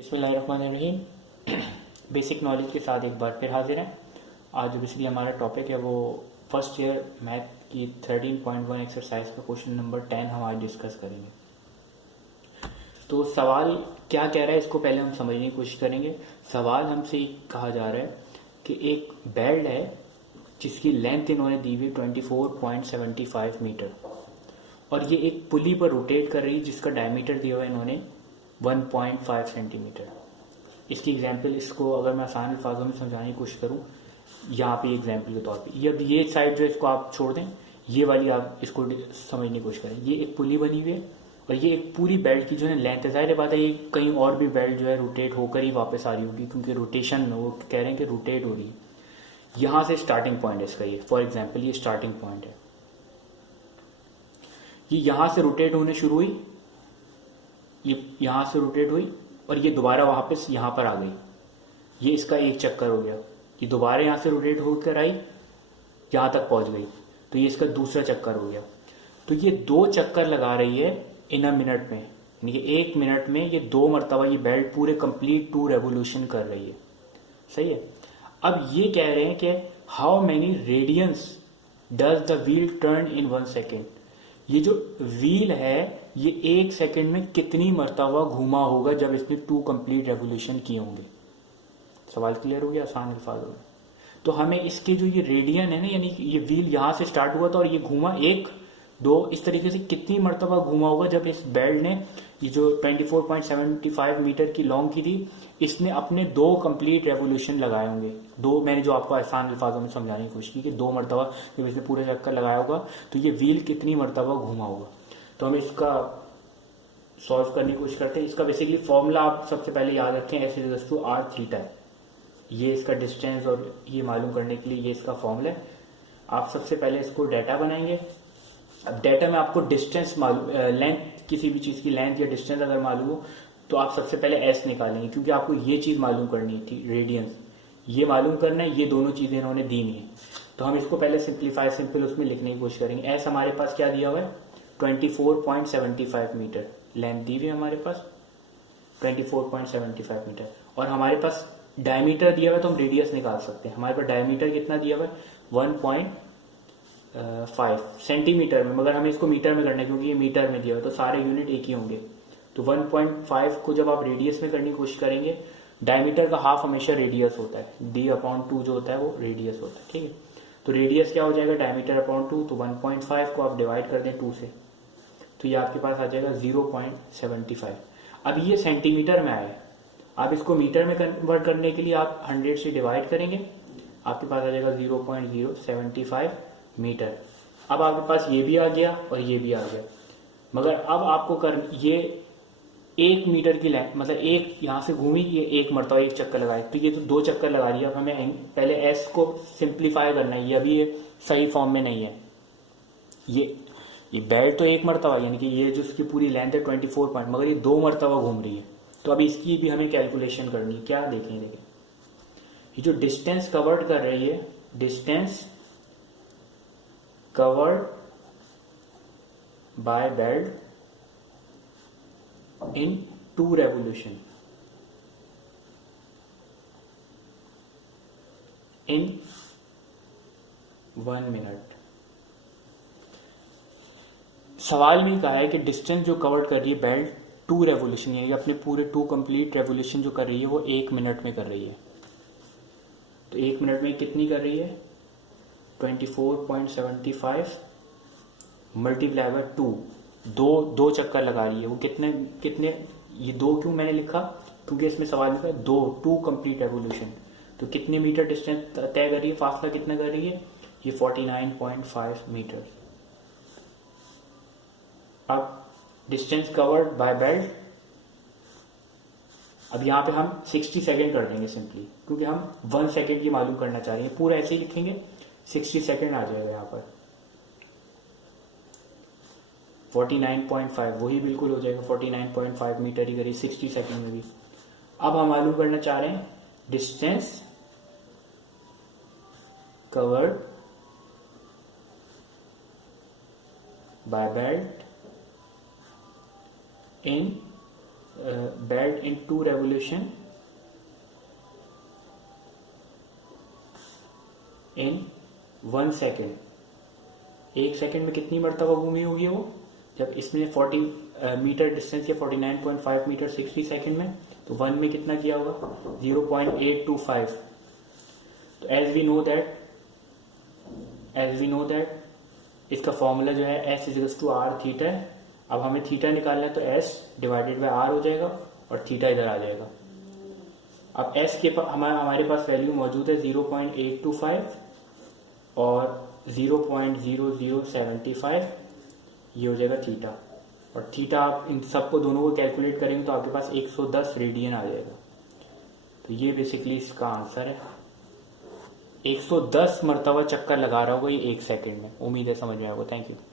बिस्मिल्लाहिर्रहमानिर्रहीम। Basic knowledge के साथ एक बार फिर हाजिर हैं। आज जो बेसिकली हमारा टॉपिक है वो फर्स्ट ईयर मैथ की 13.1 एक्सरसाइज का क्वेश्चन नंबर 10 हम आज डिस्कस करेंगे। तो सवाल क्या कह रहा है इसको पहले हम समझने की कोशिश करेंगे। सवाल हमसे कहा जा रहा है कि एक बेल्ट है जिसकी लेंथ इन्होंने दी हुई 24.75 मीटर और ये एक पुली पर रोटेट कर रही है जिसका डायमीटर दिया हुआ है इन्होंने 1.5 सेंटीमीटर। इसकी एग्जाम्पल इसको अगर मैं आसान अल्फाजों में समझाने की कोशिश करूँ, यहाँ पे एग्जाम्पल के तौर पे ये साइड जो इसको आप छोड़ दें, ये वाली आप इसको समझने की कोशिश करें। ये एक पुली बनी हुई है और ये एक पूरी बेल्ट की जो है लेंथ है। जाहिर बात है ये कहीं और भी बेल्ट जो है रोटेट होकर ही वापस आ रही होगी क्योंकि रोटेशन में वो कह रहे हैं कि रोटेट हो रही है। यहाँ से स्टार्टिंग पॉइंट है इसका, ये फॉर एग्जाम्पल ये स्टार्टिंग पॉइंट है। ये यहाँ से रोटेट होने शुरू हुई, ये यहां से रोटेट हुई और ये दोबारा वापस यहां पर आ गई। ये इसका एक चक्कर हो गया। ये दोबारा यहां से रोटेट होकर आई, यहां तक पहुंच गई, तो ये इसका दूसरा चक्कर हो गया। तो ये 2 चक्कर लगा रही है इन अ मिनट में, यानी कि 1 मिनट में ये 2 मरतबा ये बेल्ट पूरे कंप्लीट 2 रेवोल्यूशन कर रही है। सही है। अब ये कह रहे हैं कि how many radians does the wheel turn in 1 second. ये जो व्हील है ये 1 सेकेंड में कितनी मरतबा घूमा होगा जब इसने 2 कंप्लीट रेवोल्यूशन किए होंगे। सवाल क्लियर हो गया आसान अल्फाजों में। तो हमें इसके जो ये रेडियन है ना, यानी कि ये व्हील यहां से स्टार्ट हुआ था और ये घूमा 1, 2 इस तरीके से कितनी मरतबा घूमा होगा जब इस बेल्ट ने ये जो 24.75 मीटर की लॉन्ग की थी इसने अपने 2 कंप्लीट रेवोल्यूशन लगाए होंगे। 2 मैंने जो आपको आसान अल्फाजों में समझाने की कोशिश की कि 2 मरतबा जब इसने पूरे चक्कर लगाया होगा तो ये व्हील कितनी मरतबा घूमा होगा। तो हम इसका सॉल्व करने की कोशिश करते हैं। इसका बेसिकली फॉर्मूला आप सबसे पहले याद रखें, S=R थीटा। ये इसका डिस्टेंस और ये मालूम करने के लिए ये इसका फॉर्मूला है। आप सबसे पहले इसको डाटा बनाएंगे। अब डाटा में आपको डिस्टेंस मालूम, लेंथ, किसी भी चीज की लेंथ या डिस्टेंस अगर मालूम हो तो आप सबसे पहले एस निकालेंगे क्योंकि आपको ये चीज मालूम करनी थी, रेडियंस ये मालूम करना है। ये दोनों चीजें इन्होंने दी नहीं है तो हम इसको पहले सिंपल उसमें लिखने की कोशिश करेंगे। एस हमारे पास क्या दिया हुआ है 24.75 मीटर लेंथ दी हुई है हमारे पास 24.75 मीटर और हमारे पास डायमीटर दिया हुआ है तो हम रेडियस निकाल सकते हैं। हमारे पास डायमीटर कितना दिया हुआ है 1.5 सेंटीमीटर में, मगर हमें इसको मीटर में करना है क्योंकि ये मीटर में दिया हुआ है तो सारे यूनिट एक ही होंगे। तो 1.5 को जब आप रेडियस में करने की कोशिश करेंगे, डायमीटर का हाफ हमेशा रेडियस होता है, d/2 जो होता है वो रेडियस होता है। ठीक है, तो रेडियस क्या हो जाएगा डायमीटर/2, तो 1.5 को आप डिवाइड कर दें 2 से तो ये आपके पास आ जाएगा 0.75। अब ये सेंटीमीटर में आए, आप इसको मीटर में कन्वर्ट करने के लिए आप 100 से डिवाइड करेंगे, आपके पास आ जाएगा 0.075 मीटर। अब आपके पास ये भी आ गया और ये भी आ गया, मगर अब आपको कर ये 1 मीटर की लेंथ, मतलब एक यहां से घूमी, ये 1 मरतबा 1 चक्कर लगाए तो ये तो 2 चक्कर लगा रही है। अब हमें पहले एस को सिंप्लीफाई करना है, ये अभी ये सही फॉर्म में नहीं है। ये बेल्ट तो 1 मरतबा, यानी कि ये जो इसकी पूरी लेंथ है 24 पॉइंट, मगर ये 2 मरतबा घूम रही है तो अभी इसकी भी हमें कैलकुलेशन करनी है। क्या देखें, ये जो डिस्टेंस कवर्ड कर रही है, distance covered by belt in 2 revolution in 1 minute. सवाल में कहा है कि डिस्टेंस जो कवर कर रही है बेल्ट 2 रेवोल्यूशन, यानी अपने पूरे 2 कंप्लीट रेवोल्यूशन जो कर रही है वो 1 मिनट में कर रही है। तो 1 मिनट में कितनी कर रही है 24.75 मल्टीप्लाई बाय 2, दो चक्कर लगा रही है। वो कितने ये 2 क्यों मैंने लिखा क्योंकि इसमें सवाल में 2 कंप्लीट रेवोल्यूशन, तो कितने मीटर डिस्टेंस तय कर रही है, फासला कितना कर रही है ये 49.5 मीटर। अब डिस्टेंस कवर्ड बाय बेल्ट, अब यहां पे हम 60 सेकेंड कर देंगे सिंपली क्योंकि हम 1 सेकेंड की मालूम करना चाह रहे हैं। पूरा ऐसे ही लिखेंगे, 60 सेकेंड आ जाएगा यहाँ पर 49.5, वही बिल्कुल हो जाएगा 49.5 मीटर ही करिए 60 सेकेंड में भी। अब हम मालूम करना चाह रहे हैं distance covered by belt in belt in 2 revolution in 1 second. 1 second में कितनी मरतबा घूमी होगी वो? जब इसमें 40 मीटर डिस्टेंस या 49.5 मीटर 60 सेकेंड में, तो 1 में कितना किया होगा? 0.825। तो एज वी नो दैट इसका फॉर्मूला जो है S is two r theta है। अब हमें थीटा निकालना है तो S डिवाइडेड बाय R हो जाएगा और थीटा इधर आ जाएगा। अब S के हमारे पास वैल्यू मौजूद है 0.825 और 0.0075, ये हो जाएगा थीटा। और थीटा आप इन सबको दोनों को कैलकुलेट करेंगे तो आपके पास 110 रेडियन आ जाएगा। तो ये बेसिकली इसका आंसर है। 110 मरतबा चक्कर लगा रहा होगा ये 1 सेकेंड में। उम्मीद है समझ में आएगा। Thank you.